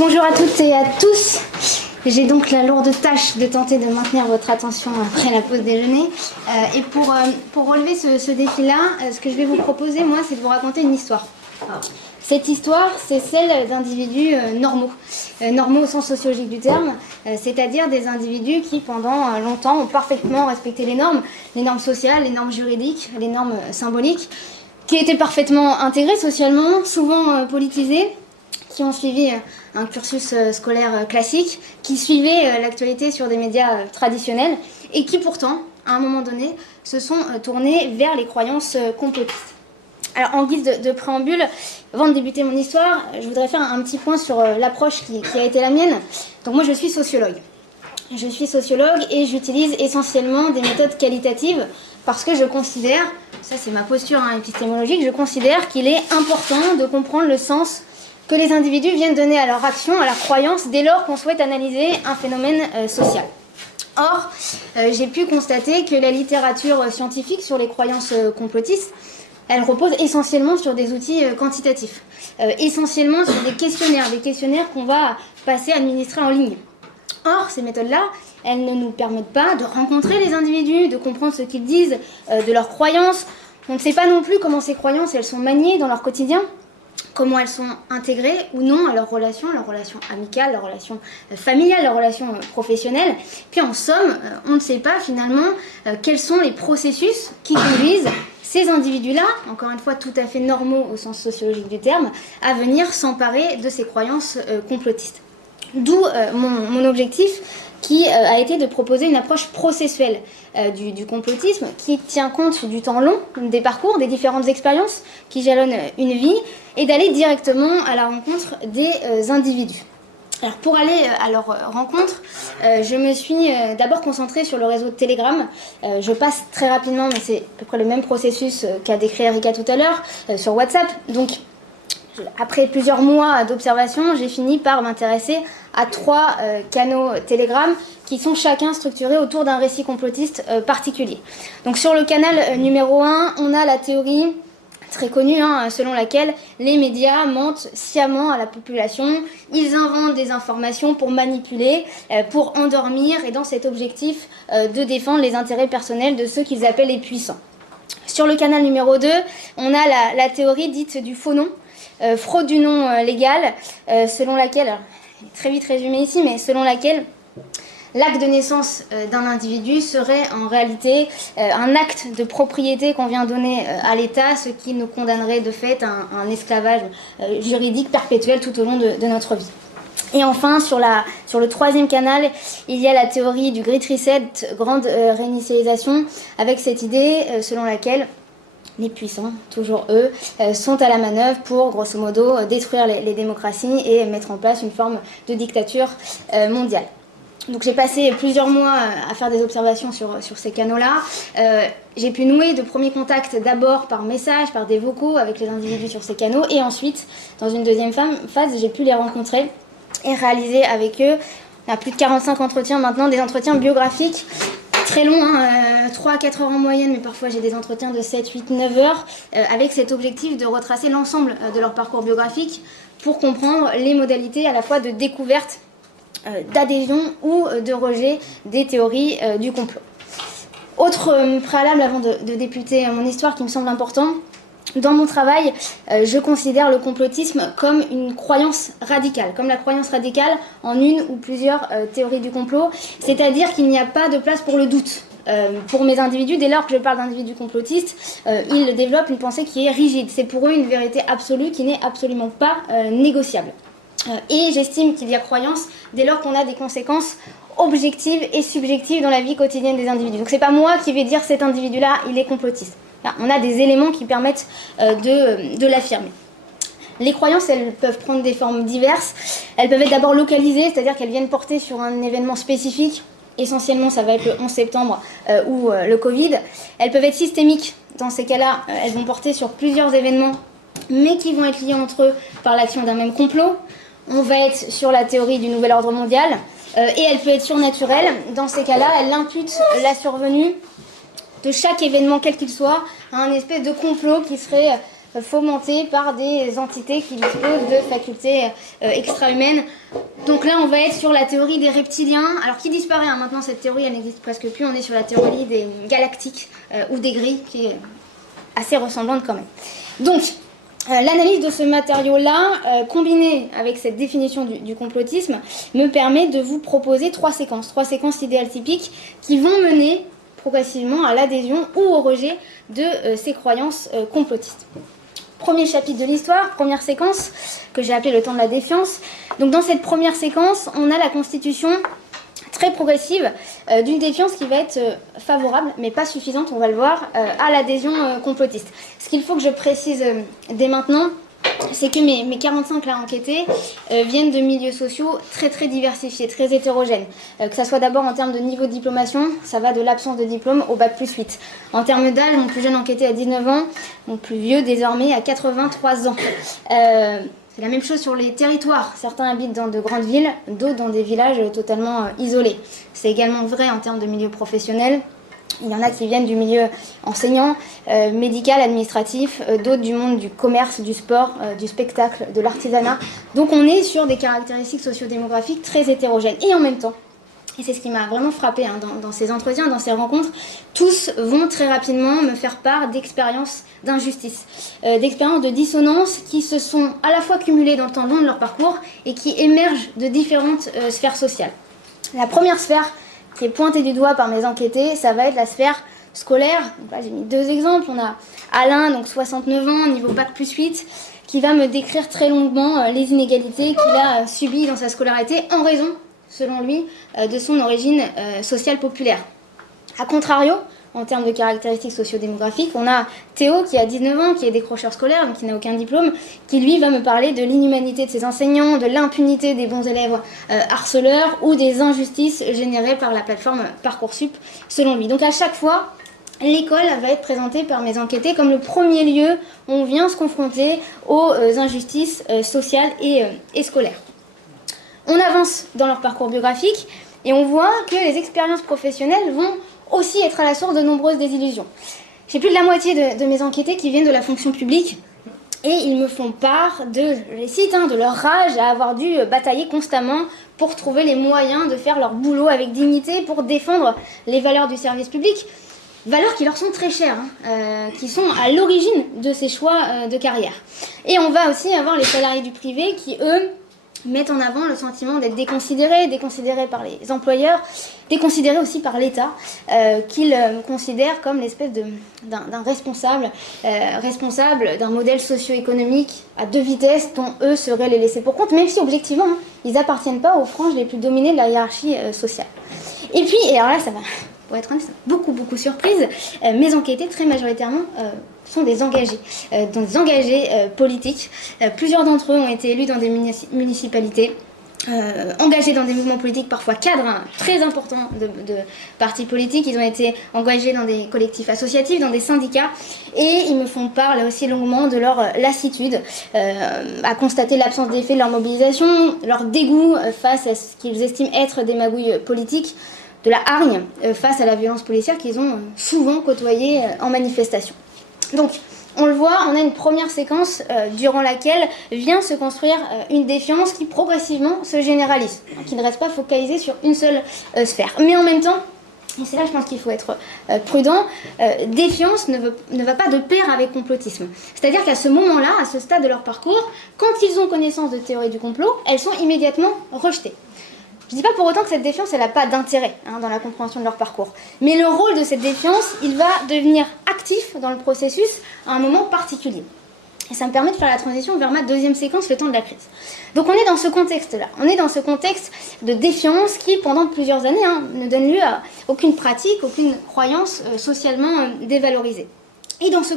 Bonjour à toutes et à tous. J'ai donc la lourde tâche de tenter de maintenir votre attention après la pause déjeuner. Et pour relever ce défi-là, ce que je vais vous proposer, moi, c'est de vous raconter une histoire. Cette histoire, c'est celle d'individus normaux. Normaux au sens sociologique du terme, c'est-à-dire des individus qui, pendant longtemps, ont parfaitement respecté les normes sociales, les normes juridiques, les normes symboliques, qui étaient parfaitement intégrées socialement, souvent politisées, qui ont suivi un cursus scolaire classique, qui suivaient l'actualité sur des médias traditionnels et qui pourtant, à un moment donné, se sont tournés vers les croyances complotistes. Alors, en guise de préambule, avant de débuter mon histoire, je voudrais faire un petit point sur l'approche qui a été la mienne. Donc moi, je suis sociologue. Je suis sociologue et j'utilise essentiellement des méthodes qualitatives parce que je considère, ça c'est ma posture épistémologique, je considère qu'il est important de comprendre le sens que les individus viennent donner à leur action, à leur croyance, dès lors qu'on souhaite analyser un phénomène social. Or, j'ai pu constater que la littérature scientifique sur les croyances complotistes, elle repose essentiellement sur des outils quantitatifs, essentiellement sur des questionnaires qu'on va passer à administrer en ligne. Or, ces méthodes-là, elles ne nous permettent pas de rencontrer les individus, de comprendre ce qu'ils disent, de leurs croyances. On ne sait pas non plus comment ces croyances, elles sont maniées dans leur quotidien, comment elles sont intégrées ou non à leurs relations amicales, leurs relations familiales, leurs relations professionnelles. Puis en somme, on ne sait pas finalement quels sont les processus qui conduisent ces individus-là, encore une fois tout à fait normaux au sens sociologique du terme, à venir s'emparer de ces croyances complotistes. D'où mon objectif qui a été de proposer une approche processuelle du complotisme qui tient compte du temps long, des parcours, des différentes expériences qui jalonnent une vie et d'aller directement à la rencontre des individus. Alors pour aller à leur rencontre, je me suis d'abord concentrée sur le réseau de Telegram. Je passe très rapidement, mais c'est à peu près le même processus qu'a décrit Erika tout à l'heure, sur WhatsApp. Donc après plusieurs mois d'observation, j'ai fini par m'intéresser à 3 canaux Telegram qui sont chacun structurés autour d'un récit complotiste particulier. Donc sur le canal numéro 1, on a la théorie très connue selon laquelle les médias mentent sciemment à la population. Ils inventent des informations pour manipuler, pour endormir et dans cet objectif de défendre les intérêts personnels de ceux qu'ils appellent les puissants. Sur le canal numéro 2, on a la théorie dite du faux nom. Fraude du nom légal, selon laquelle, alors, très vite résumé ici, mais selon laquelle l'acte de naissance d'un individu serait en réalité un acte de propriété qu'on vient donner à l'État, ce qui nous condamnerait de fait à un esclavage juridique perpétuel tout au long de notre vie. Et enfin, sur le 3e canal, il y a la théorie du Great Reset, grande réinitialisation, avec cette idée selon laquelle les puissants, toujours eux, sont à la manœuvre pour, grosso modo, détruire les démocraties et mettre en place une forme de dictature mondiale. Donc j'ai passé plusieurs mois à faire des observations sur ces canaux-là. J'ai pu nouer de premiers contacts d'abord par message, par des vocaux avec les individus sur ces canaux, et ensuite, dans une deuxième phase, j'ai pu les rencontrer et réaliser avec eux, on a plus de 45 entretiens maintenant, des entretiens biographiques, très long, 3 à 4 heures en moyenne, mais parfois j'ai des entretiens de 7, 8, 9 heures, avec cet objectif de retracer l'ensemble de leur parcours biographique pour comprendre les modalités à la fois de découverte, d'adhésion ou de rejet des théories du complot. Autre préalable avant de débuter mon histoire qui me semble important, dans mon travail, je considère le complotisme comme une croyance radicale, comme la croyance radicale en une ou plusieurs théories du complot, c'est-à-dire qu'il n'y a pas de place pour le doute. Pour mes individus, dès lors que je parle d'individus complotistes, ils développent une pensée qui est rigide. C'est pour eux une vérité absolue qui n'est absolument pas négociable. Et j'estime qu'il y a croyance dès lors qu'on a des conséquences objectives et subjectives dans la vie quotidienne des individus. Donc c'est pas moi qui vais dire cet individu-là, il est complotiste. Là, on a des éléments qui permettent de l'affirmer. Les croyances, elles peuvent prendre des formes diverses. Elles peuvent être d'abord localisées, c'est-à-dire qu'elles viennent porter sur un événement spécifique. Essentiellement, ça va être le 11 septembre ou le Covid. Elles peuvent être systémiques. Dans ces cas-là, elles vont porter sur plusieurs événements, mais qui vont être liés entre eux par l'action d'un même complot. On va être sur la théorie du nouvel ordre mondial. Et elle peut être surnaturelle. Dans ces cas-là, elle impute la survenue de chaque événement, quel qu'il soit, à un espèce de complot qui serait fomentées par des entités qui disposent de facultés extra-humaines. Donc là, on va être sur la théorie des reptiliens, alors qui disparaît, hein. Maintenant cette théorie, elle n'existe presque plus, on est sur la théorie des galactiques ou des grilles, qui est assez ressemblante quand même. Donc, l'analyse de ce matériau-là, combinée avec cette définition du complotisme, me permet de vous proposer trois séquences idéales typiques qui vont mener progressivement à l'adhésion ou au rejet de ces croyances complotistes. Premier chapitre de l'histoire, première séquence, que j'ai appelée le temps de la défiance. Donc dans cette première séquence, on a la constitution très progressive d'une défiance qui va être favorable, mais pas suffisante, on va le voir, à l'adhésion complotiste. Ce qu'il faut que je précise dès maintenant, c'est que mes 45 là enquêtés viennent de milieux sociaux très diversifiés, très hétérogènes. Que ça soit d'abord en termes de niveau de diplomation, ça va de l'absence de diplôme au bac plus 8. En termes d'âge, mon plus jeune enquêté a 19 ans, mon plus vieux désormais a 83 ans. C'est la même chose sur les territoires. Certains habitent dans de grandes villes, d'autres dans des villages totalement isolés. C'est également vrai en termes de milieu professionnel. Il y en a qui viennent du milieu enseignant, médical, administratif, d'autres du monde du commerce, du sport, du spectacle, de l'artisanat. Donc on est sur des caractéristiques sociodémographiques très hétérogènes. Et en même temps, et c'est ce qui m'a vraiment frappé dans ces entretiens, dans ces rencontres, tous vont très rapidement me faire part d'expériences d'injustice, d'expériences de dissonance qui se sont à la fois cumulées dans le temps long de leur parcours et qui émergent de différentes sphères sociales. La première sphère qui est pointée du doigt par mes enquêtés, ça va être la sphère scolaire. Donc là, j'ai mis deux exemples. On a Alain, donc 69 ans, niveau bac plus 8, qui va me décrire très longuement les inégalités qu'il a subies dans sa scolarité en raison, selon lui, de son origine sociale populaire. A contrario, en termes de caractéristiques sociodémographiques, on a Théo qui a 19 ans, qui est décrocheur scolaire, donc qui n'a aucun diplôme, qui lui va me parler de l'inhumanité de ses enseignants, de l'impunité des bons élèves harceleurs ou des injustices générées par la plateforme Parcoursup, selon lui. Donc à chaque fois, l'école va être présentée par mes enquêtés comme le premier lieu où on vient se confronter aux injustices sociales et scolaires. On avance dans leur parcours biographique et on voit que les expériences professionnelles vont aussi être à la source de nombreuses désillusions. J'ai plus de la moitié de mes enquêtés qui viennent de la fonction publique et ils me font part de, je les cite, de leur rage à avoir dû batailler constamment pour trouver les moyens de faire leur boulot avec dignité, pour défendre les valeurs du service public, valeurs qui leur sont très chères, qui sont à l'origine de ces choix de carrière. Et on va aussi avoir les salariés du privé qui, eux, mettent en avant le sentiment d'être déconsidérés par les employeurs, déconsidérés aussi par l'État, qu'ils considèrent comme l'espèce d'un responsable d'un modèle socio-économique à deux vitesses dont eux seraient les laissés pour compte, même si objectivement, ils n'appartiennent pas aux franges les plus dominées de la hiérarchie sociale. Et puis, et alors là, ça va, pour être honnête, beaucoup surprise, mes enquêtés, très majoritairement, sont des engagés, politiques. Plusieurs d'entre eux ont été élus dans des municipalités, engagés dans des mouvements politiques, parfois cadres, très importants de partis politiques. Ils ont été engagés dans des collectifs associatifs, dans des syndicats, et ils me font part là aussi longuement de leur lassitude à constater l'absence d'effet de leur mobilisation, leur dégoût face à ce qu'ils estiment être des magouilles politiques, de la hargne face à la violence policière qu'ils ont souvent côtoyée en manifestation. Donc, on le voit, on a une première séquence durant laquelle vient se construire une défiance qui progressivement se généralise, qui ne reste pas focalisée sur une seule sphère. Mais en même temps, et c'est là je pense qu'il faut être prudent, défiance ne va pas de pair avec complotisme. C'est-à-dire qu'à ce moment-là, à ce stade de leur parcours, quand ils ont connaissance de théories du complot, elles sont immédiatement rejetées. Je ne dis pas pour autant que cette défiance, elle n'a pas d'intérêt dans la compréhension de leur parcours. Mais le rôle de cette défiance, il va devenir actif dans le processus à un moment particulier. Et ça me permet de faire la transition vers ma deuxième séquence, le temps de la crise. Donc on est dans ce contexte-là. On est dans ce contexte de défiance qui, pendant plusieurs années, ne donne lieu à aucune pratique, aucune croyance socialement dévalorisée. Et dans ce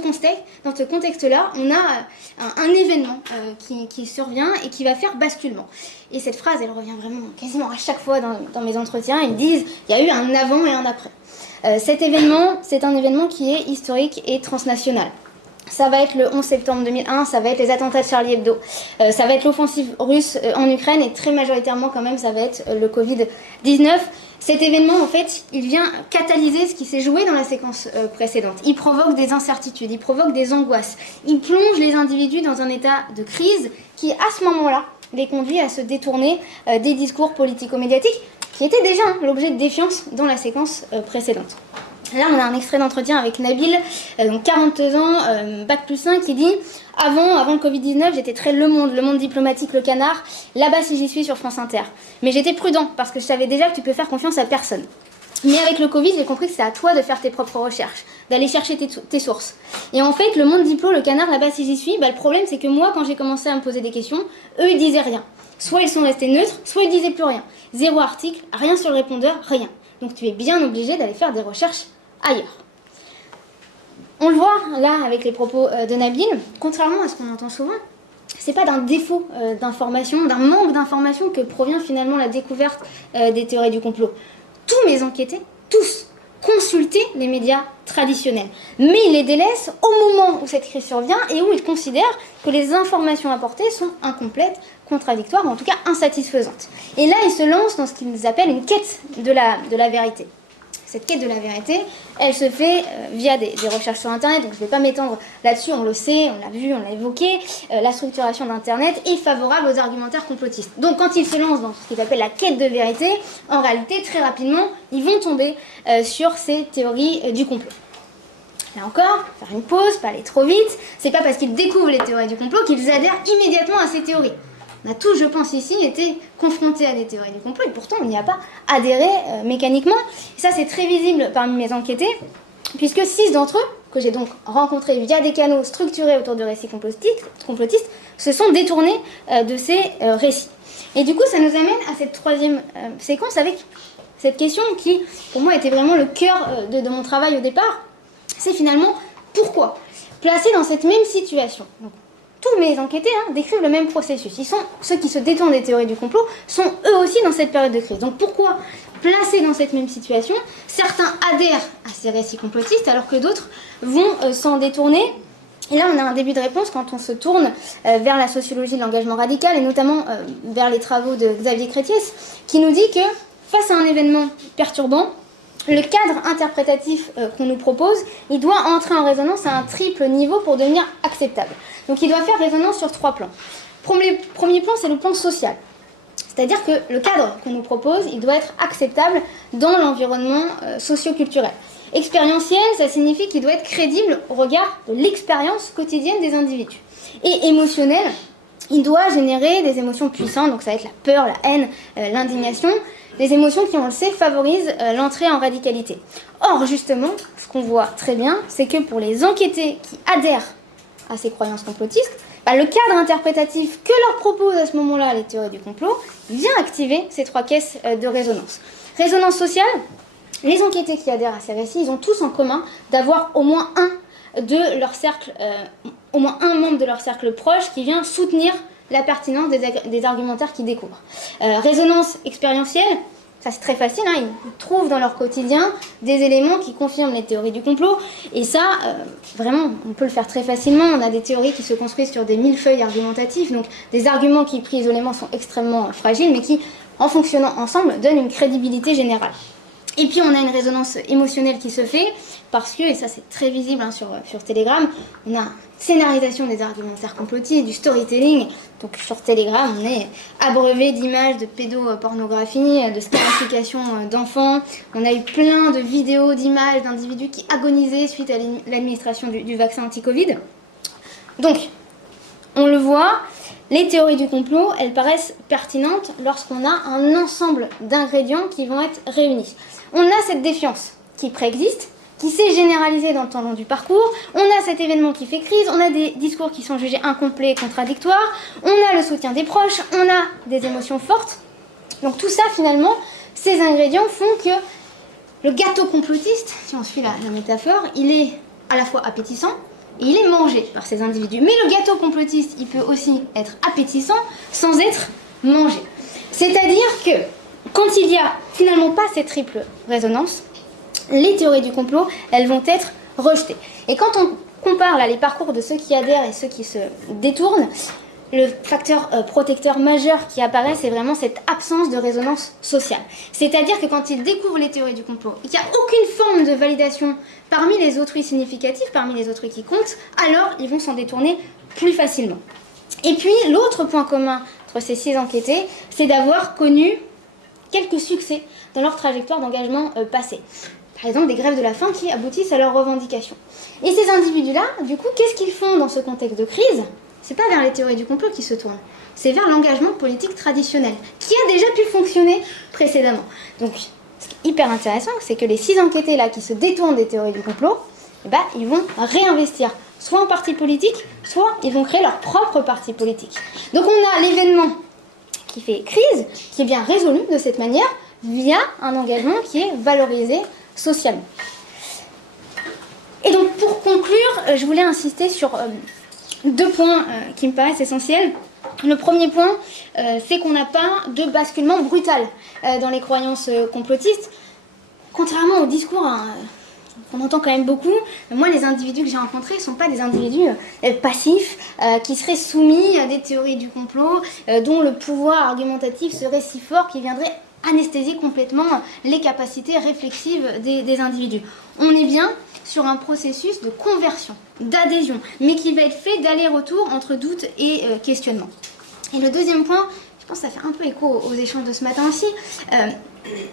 contexte-là, on a un événement qui survient et qui va faire basculement. Et cette phrase, elle revient vraiment quasiment à chaque fois dans mes entretiens. Ils disent, il y a eu un avant et un après. Cet événement, c'est un événement qui est historique et transnational. Ça va être le 11 septembre 2001, ça va être les attentats de Charlie Hebdo, ça va être l'offensive russe en Ukraine et très majoritairement quand même ça va être le Covid-19. Cet événement, en fait, il vient catalyser ce qui s'est joué dans la séquence précédente. Il provoque des incertitudes, il provoque des angoisses. Il plonge les individus dans un état de crise qui, à ce moment-là, les conduit à se détourner des discours politico-médiatiques qui étaient déjà l'objet de défiance dans la séquence précédente. Là, on a un extrait d'entretien avec Nabil, donc 42 ans, bac+5, qui dit « Avant le Covid-19, j'étais très le monde diplomatique, le canard, là-bas si j'y suis sur France Inter. Mais j'étais prudent, parce que je savais déjà que tu peux faire confiance à personne. Mais avec le Covid, j'ai compris que c'est à toi de faire tes propres recherches, d'aller chercher tes sources. Et en fait, le monde diplo, le canard, là-bas si j'y suis, le problème c'est que moi, quand j'ai commencé à me poser des questions, eux, ils disaient rien. Soit ils sont restés neutres, soit ils disaient plus rien. 0 article, rien sur le répondeur, rien. Donc tu es bien obligé d'aller faire des recherches ailleurs. » On le voit là avec les propos de Nabil, contrairement à ce qu'on entend souvent, c'est pas d'un défaut d'information, d'un manque d'information que provient finalement la découverte des théories du complot. Tous mes enquêtés, tous, consultaient les médias traditionnels. Mais ils les délaissent au moment où cette crise survient et où ils considèrent que les informations apportées sont incomplètes, contradictoires ou en tout cas insatisfaisantes. Et là, ils se lancent dans ce qu'ils appellent une quête de la vérité. Cette quête de la vérité, elle se fait via des recherches sur Internet, donc je ne vais pas m'étendre là-dessus, on le sait, on l'a vu, on l'a évoqué, la structuration d'Internet est favorable aux argumentaires complotistes. Donc quand ils se lancent dans ce qu'ils appellent la quête de vérité, en réalité, très rapidement, ils vont tomber sur ces théories du complot. Là encore, faire une pause, pas aller trop vite, c'est pas parce qu'ils découvrent les théories du complot qu'ils adhèrent immédiatement à ces théories. On a tous, je pense, ici, été confrontés à des théories du complot et pourtant on n'y a pas adhéré mécaniquement. Et ça, c'est très visible parmi mes enquêtés, puisque 6 d'entre eux, que j'ai donc rencontrés via des canaux structurés autour de récits complotistes, se sont détournés de ces récits. Et du coup, ça nous amène à cette troisième séquence avec cette question qui, pour moi, était vraiment le cœur de mon travail au départ. C'est finalement pourquoi placés dans cette même situation. Donc, tous mes enquêtés décrivent le même processus. Ceux qui se détournent des théories du complot sont eux aussi dans cette période de crise. Donc pourquoi, placés dans cette même situation, certains adhèrent à ces récits complotistes alors que d'autres vont s'en détourner? Et là, on a un début de réponse quand on se tourne vers la sociologie de l'engagement radical et notamment vers les travaux de Xavier Crétiès, qui nous dit que face à un événement perturbant, le cadre interprétatif qu'on nous propose, il doit entrer en résonance à un triple niveau pour devenir acceptable. Donc il doit faire résonance sur 3 plans. Premier plan, c'est le plan social. C'est-à-dire que le cadre qu'on nous propose, il doit être acceptable dans l'environnement socio-culturel. Expérientiel, ça signifie qu'il doit être crédible au regard de l'expérience quotidienne des individus. Et émotionnel, il doit générer des émotions puissantes, donc ça va être la peur, la haine, l'indignation, des émotions qui, on le sait, favorisent l'entrée en radicalité. Or, justement, ce qu'on voit très bien, c'est que pour les enquêtés qui adhèrent à ces croyances complotistes, le cadre interprétatif que leur proposent à ce moment-là les théories du complot vient activer ces 3 caisses de résonance. Résonance sociale, les enquêtés qui adhèrent à ces récits, ils ont tous en commun d'avoir au moins un de leur cercle, au moins un membre de leur cercle proche qui vient soutenir la pertinence des argumentaires qu'ils découvrent. Résonance expérientielle, ça c'est très facile, ils trouvent dans leur quotidien des éléments qui confirment les théories du complot, et ça, vraiment, on peut le faire très facilement. On a des théories qui se construisent sur des millefeuilles argumentatifs, donc des arguments qui pris isolément sont extrêmement fragiles, mais qui, en fonctionnant ensemble, donnent une crédibilité générale. Et puis on a une résonance émotionnelle qui se fait parce que, et ça c'est très visible sur Telegram, on a une scénarisation des argumentaires complotistes, du storytelling. Donc sur Telegram, on est abreuvé d'images de pédopornographie, de scarification d'enfants. On a eu plein de vidéos, d'images d'individus qui agonisaient suite à l'administration du vaccin anti-Covid. Donc, on le voit, les théories du complot, elles paraissent pertinentes lorsqu'on a un ensemble d'ingrédients qui vont être réunis. On a cette défiance qui préexiste, qui s'est généralisée dans le temps long du parcours, on a cet événement qui fait crise, on a des discours qui sont jugés incomplets et contradictoires, on a le soutien des proches, on a des émotions fortes. Donc tout ça, finalement, ces ingrédients font que le gâteau complotiste, si on suit la métaphore, il est à la fois appétissant, et il est mangé par ces individus. Mais le gâteau complotiste, il peut aussi être appétissant sans être mangé. C'est-à-dire que quand il n'y a finalement pas cette triple résonance, les théories du complot, elles vont être rejetées. Et quand on compare là, les parcours de ceux qui adhèrent et ceux qui se détournent, le facteur protecteur majeur qui apparaît, c'est vraiment cette absence de résonance sociale. C'est-à-dire que quand ils découvrent les théories du complot et qu'il n'y a aucune forme de validation parmi les autrui significatifs, parmi les autrui qui comptent, alors ils vont s'en détourner plus facilement. Et puis, l'autre point commun entre ces 6 enquêtés, c'est d'avoir connu quelques succès dans leur trajectoire d'engagement passée. Par exemple, des grèves de la faim qui aboutissent à leurs revendications. Et ces individus-là, du coup, qu'est-ce qu'ils font dans ce contexte de crise ? C'est pas vers les théories du complot qu'ils se tournent, c'est vers l'engagement politique traditionnel, qui a déjà pu fonctionner précédemment. Donc, ce qui est hyper intéressant, c'est que les 6 enquêtés là qui se détournent des théories du complot, eh ben, ils vont réinvestir, soit en parti politique, soit ils vont créer leur propre parti politique. Donc on a l'événement qui fait crise, qui est bien résolu de cette manière, via un engagement qui est valorisé socialement. Et donc pour conclure, je voulais insister sur 2 points qui me paraissent essentiels. Le premier point, c'est qu'on n'a pas de basculement brutal dans les croyances complotistes. Contrairement au discours qu'on entend quand même beaucoup, moi les individus que j'ai rencontrés ne sont pas des individus passifs qui seraient soumis à des théories du complot dont le pouvoir argumentatif serait si fort qu'il viendrait anesthésier complètement les capacités réflexives des individus. On est bien sur un processus de conversion, d'adhésion, mais qui va être fait d'aller-retour entre doute et questionnement. Et le deuxième point, je pense que ça fait un peu écho aux échanges de ce matin aussi,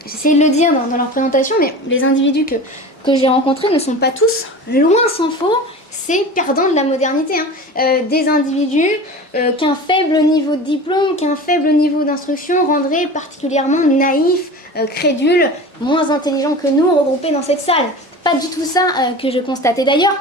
j'essaie de le dire dans leur présentation, mais les individus que j'ai rencontrés ne sont pas tous, loin s'en faut, ces perdants de la modernité. Des individus qu'un faible niveau de diplôme, qu'un faible niveau d'instruction rendrait particulièrement naïfs, crédules, moins intelligents que nous regroupés dans cette salle. Pas du tout ça que je constate. Et d'ailleurs,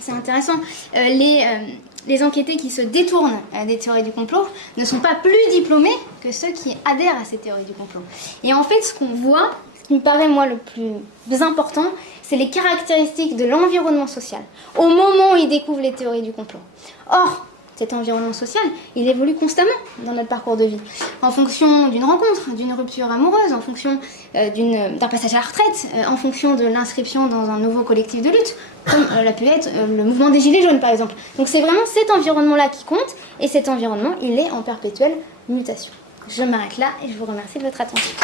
c'est intéressant, les enquêtés qui se détournent des théories du complot ne sont pas plus diplômés que ceux qui adhèrent à ces théories du complot. Et en fait, ce qu'on voit, ce qui me paraît moi le plus important, c'est les caractéristiques de l'environnement social au moment où ils découvrent les théories du complot. Or, cet environnement social, il évolue constamment dans notre parcours de vie, en fonction d'une rencontre, d'une rupture amoureuse, en fonction d'un passage à la retraite, en fonction de l'inscription dans un nouveau collectif de lutte, comme l'a pu être le mouvement des Gilets jaunes par exemple. Donc c'est vraiment cet environnement-là qui compte, et cet environnement, il est en perpétuelle mutation. Je m'arrête là et je vous remercie de votre attention.